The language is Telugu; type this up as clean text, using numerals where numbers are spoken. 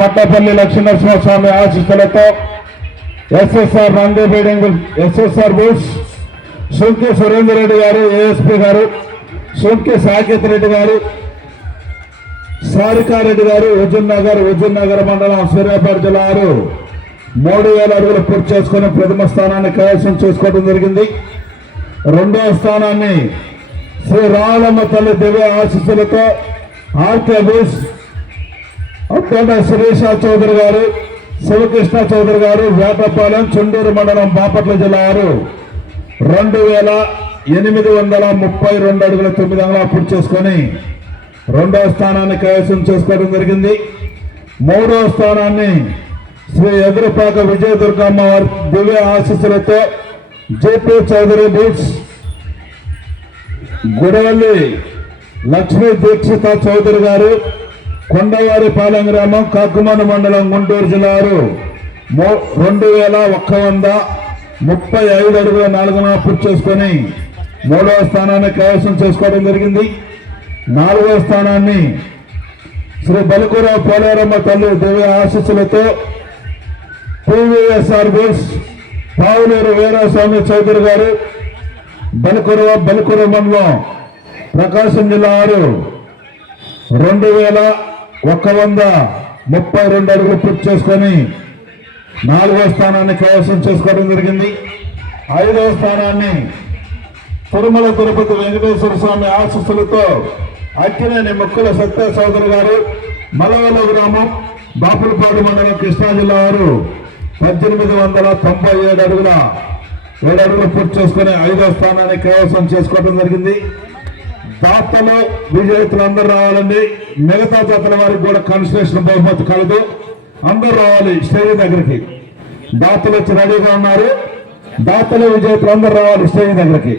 మట్టపల్లి లక్ష్మీనరసింహస్వామి ఆశీస్సులతో ఎస్ఎస్ఆర్ నందిబీడింగ్ SSR boots Sunki Surender Reddy garu, ASP గారు, సుంకి సాకేత్ రెడ్డి గారు, సారికారెడ్డి గారు, హుజూర్ నగర్ మండలం సూర్యాపేట జిల్లా 3000 అడుగులు పూర్తి చేసుకుని ప్రథమ స్థానాన్ని కైవసం చేసుకోవడం జరిగింది. రెండవ స్థానాన్ని శ్రీ రామలమ్మ తల్లి దివ్య ఆశీస్సులతో ఆర్కే బూస్ అత్తోట శిరీష చౌదరి గారు, శివకృష్ణ చౌదరి గారు, వేటపాలెం, చుండూరు మండలం, బాపట్ల జిల్లా 2832 అడుగుల 9 అంగుళాలు పూర్తి చేసుకొని రెండవ స్థానాన్ని కైవసం చేసుకోవడం జరిగింది. మూడవ స్థానాన్ని శ్రీ ఎదురుపాక విజయదుర్గమ్మ వారి దివ్య ఆశీస్సులతో జేపీ చౌదరి బూట్స్, గుడవల్లి లక్ష్మీ దీక్షిత చౌదరి గారు, కొండవారిపాలెం గ్రామం, కాకుమాను మండలం, గుంటూరు జిల్లా 2135 అడుగుల 4 అంగుళాలు పూర్తి చేసుకొని మూడవ స్థానాన్ని కైవసం చేసుకోవడం జరిగింది. నాలుగవ స్థానాన్ని శ్రీ బలుకురావు పోలేరమ్మ తల్లి దివ్య ఆశీస్సులతో పివిఎస్ఆర్ బూస్ పావులేరు వీరాస్వామి చౌదరి గారు, బలుకుర మండలం, ప్రకాశం జిల్లా 2132 అడుగులు పూర్తి చేసుకొని నాలుగవ స్థానాన్ని కైవసం చేసుకోవడం జరిగింది. ఐదవ స్థానాన్ని తిరుమల తిరుపతి వెంకటేశ్వర స్వామి ఆశీస్సులతో అక్కినేని ముక్కుల సత్య చౌదరి గారు, మలవల గ్రామం, బాపులపాడు మండలం, కృష్ణా జిల్లా 1897 అడుగులు పూర్తి చేసుకుని ఐదవ స్థానాన్ని కైవసం చేసుకోవడం జరిగింది. దాతలు విజేతలు అందరూ రావాలండి. మిగతా జాతర వారికి కూడా కన్సలేషన్ బహుమతి కలదు. అందరూ రావాలి స్టేజ్ దగ్గరికి. దాతలు వచ్చి రెడీగా ఉన్నారు. దాతలు విజేతలు అందరూ రావాలి స్టేజ్ దగ్గరికి.